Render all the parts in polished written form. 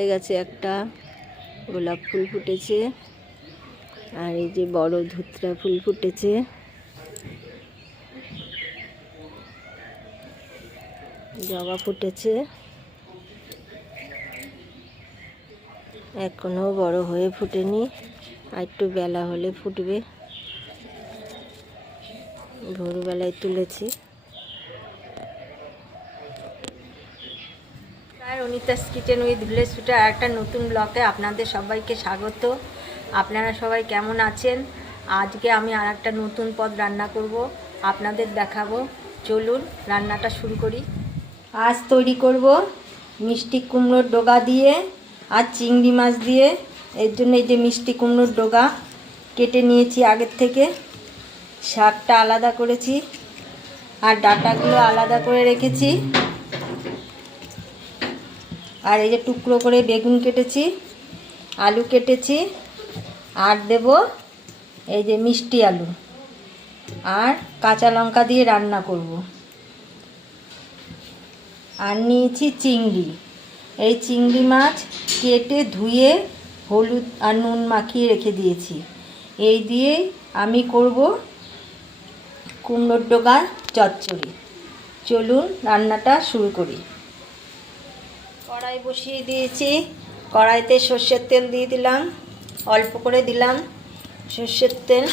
আমাদের গাছে একটা গোলাপ ফুল ফুটেছে, আর এই যে বড় ধুতরা ফুল ফুটেছে। জবা ফুটেছে, এখনো বড় হয়ে ফুটেনি, আর একটু বেলা হলে ফুটবে। ভোরবেলায় তুলেছি। অনিতাস কিচেন উইথ ভিলেজ ফুডে আর একটা নতুন ব্লগে আপনাদের সবাইকে স্বাগত। আপনারা সবাই কেমন আছেন? আজকে আমি আর একটা নতুন পদ রান্না করব, আপনাদের দেখাবো। চলুন রান্নাটা শুরু করি। আজ তৈরি করব মিষ্টি কুমড়োর ডগা দিয়ে আর চিংড়ি মাছ দিয়ে। এর জন্য এই যে মিষ্টি কুমড়োর ডগা কেটে নিয়েছি আগের থেকে, শাকটা আলাদা করেছি আর ডাঁটাগুলো আলাদা করে রেখেছি। আর এই যে টুকরো করে বেগুন কেটেছি, আলু কেটেছি, আর দেব এই যে মিষ্টি আলু আর কাঁচা লঙ্কা দিয়ে রান্না করব। আর নিয়েছি চিংড়ি। এই চিংড়ি মাছ কেটে ধুয়ে হলুদ আর নুন মাখিয়ে রেখে দিয়েছি। এই দিয়েই আমি করব কুমড়োর ডগা চচ্চড়ি। চলুন রান্নাটা শুরু করি। কড়াই বসিয়ে দিয়েছি, কড়াইতে সর্ষের তেল দিয়ে দিলাম, অল্প করে দিলাম সর্ষের তেল।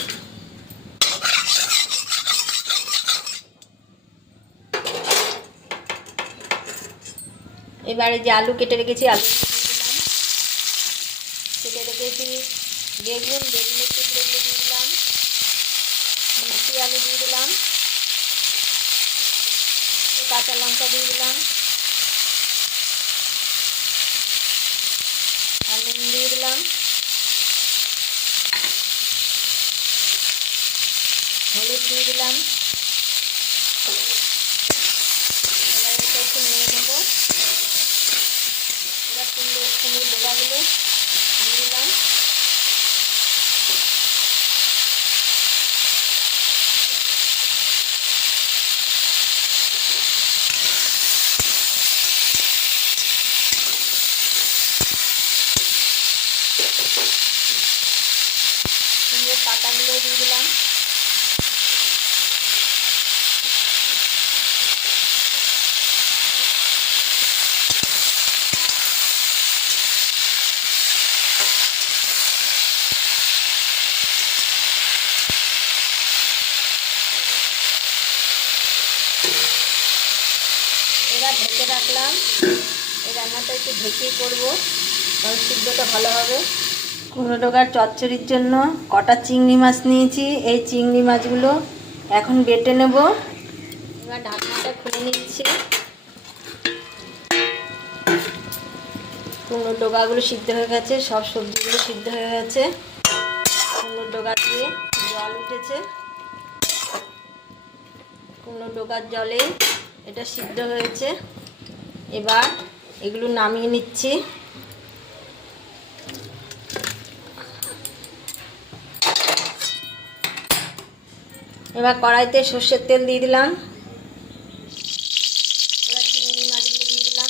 এবারে যে আলু কেটে রেখেছি আলু দিয়ে দিলাম, কেটে রেখেছি বেগুনের টুকরোগুলো দিয়ে দিলাম, মিষ্টি আলু দিয়ে দিলাম, কাঁচা লঙ্কা দিয়ে দিলাম, আর নুন দিয়ে দিলাম, হলুদ দিয়ে দিলাম। এবার এটা একটু নেড়ে নেব। এবার কুমড়োর ডগাগুলো দিয়ে দিলাম। কুমড়োর পাতাগুলো দিয়ে দিলাম। এবার ঢেকে রাখলাম। এই রান্নাটা একটু ঢেকে করবো, কারণ সিদ্ধটা ভালো হবে। কুমড়ো ডগার চচ্চড়ির জন্য কটা চিংড়ি মাছ নিয়েছি। এই চিংড়ি মাছগুলো এখন বেটে নেব। এবার ঢাকনাটা খুলে নিচ্ছি। কুমড়ো ডগাগুলো সিদ্ধ হয়ে গেছে, সব সবজিগুলো সিদ্ধ হয়ে গেছে। কুমড়ো ডগা দিয়ে জল উঠেছে, কুমড়ো ডগার জলে এটা সিদ্ধ হয়েছে। এবার এগুলো নামিয়ে নিচ্ছি। এবার কড়াইতে সর্ষের তেল দিয়ে দিলাম। এবার চিংড়ি মাছগুলো দিয়ে দিলাম।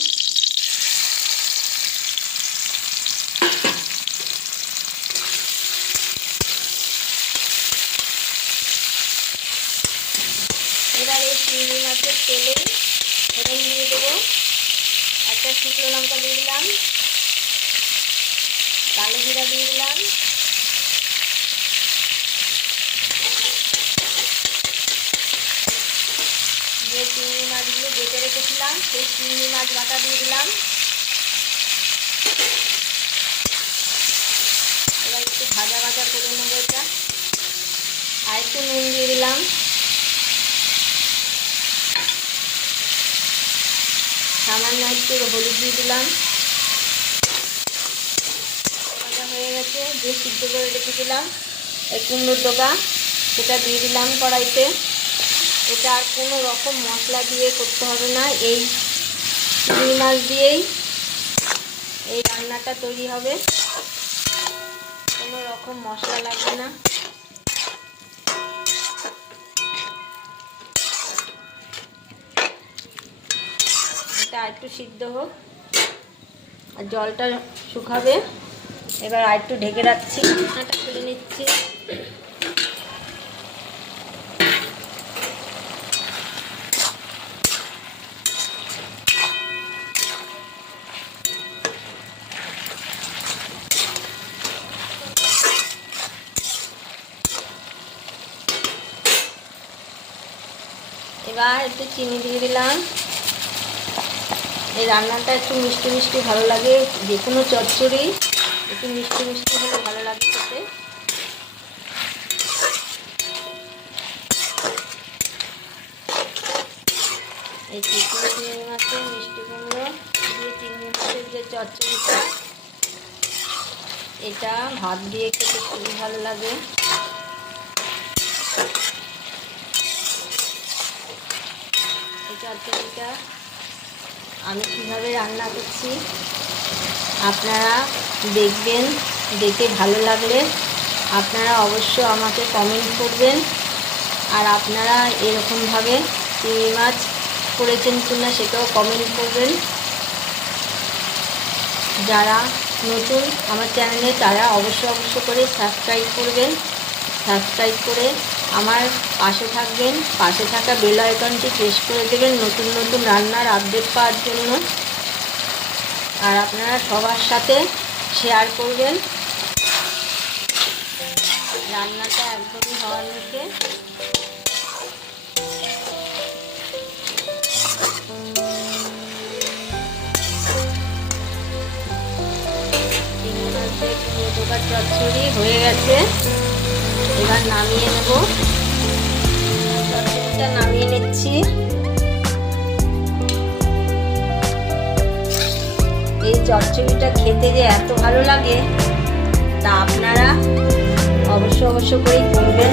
এবার এই চিংড়ি মাছের তেলে ফোড়ন দিয়ে দেবো। একটা শুকনো লঙ্কা দিয়ে দিলাম, কালো জিরা দিয়ে দিলাম, যে চিংড়ি মাছগুলো বেটে রেখেছিলাম সেই চিংড়ি মাছ বাটা দিয়ে দিলাম। এবার একটু ভাজা ভাজা করে নেব এটা। আর একটু নুন দিয়ে দিলাম, সামান্য একটু হলুদ দিয়ে দিলাম। ভাজা হয়ে গেছে। যে সিদ্ধ করে রেখেছিলাম এই কুমড়োর ডগা, সেটা দিয়ে দিলাম কড়াইতে। এটা আর কোনো রকম মশলা দিয়ে করতে হবে না, এই চিংড়ি মাছ দিয়েই এই রান্নাটা তৈরি হবে, কোনো রকম মশলা লাগবে না। এটা একটু সিদ্ধ হোক। আর জলটা শুকাবে। এবার আর একটু ঢেকে রাখছি, ঢাকনাটা খুলে নিচ্ছি। এবার একটু চিনি দিয়ে দিলাম। এই রান্নাটা একটু মিষ্টি মিষ্টি ভালো লাগে, যে কোনো চচ্চড়ি একটু মিষ্টি মিষ্টি হলে ভালো লাগে খেতে। এই চিংড়ি মাছের মিষ্টি কুমড়ো দিয়ে চিংড়ি মাছের যে চচ্চড়িটা, এটা ভাত দিয়ে খেতে খুবই ভালো লাগে। এই চচ্চড়িটা আমি কীভাবে রান্না করছি আপনারা দেখবেন, দেখে ভালো লাগলে আপনারা অবশ্য আমাকে কমেন্ট করবেন। আর আপনারা এরকমভাবে চিংড়ি মাছ করেছেন কিনা সেটাও কমেন্ট করবেন। যারা নতুন আমার চ্যানেলে তারা অবশ্য করে সাবস্ক্রাইব করবেন। সাবস্ক্রাইব করে আমার পাশে থাকবেন, পাশে থাকা বেল আইকনটি প্রেস করে দেবেন নতুন নতুন রান্নার আপডেট পাওয়ার জন্য। আর আপনারা সবার সাথে শেয়ার করবেন। রান্নাটা একদমই হওয়ার মুখে। চিংড়ি মাছের কুমড়ো ঢোকার চচ্চড়ি হয়ে গেছে। এবার নামিয়ে নেব। চচ্চড়িটা নামিয়ে নিচ্ছি। এই চচ্চড়িটা খেতে যে এত ভালো লাগে তা আপনারা অবশ্য করেই করবেন।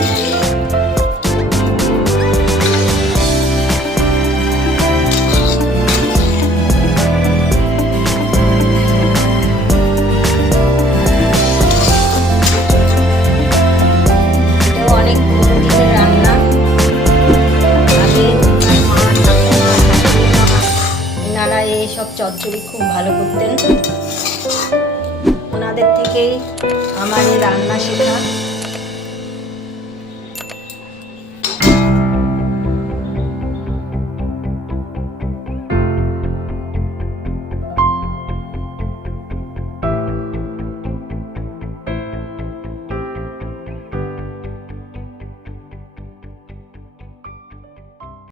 অনেক পুরোনো দিনের রান্না। আগে এনারা এইসব চচ্চড়ি খুব ভালো করতেন, ওনাদের থেকেই আমার এই রান্না শেখা।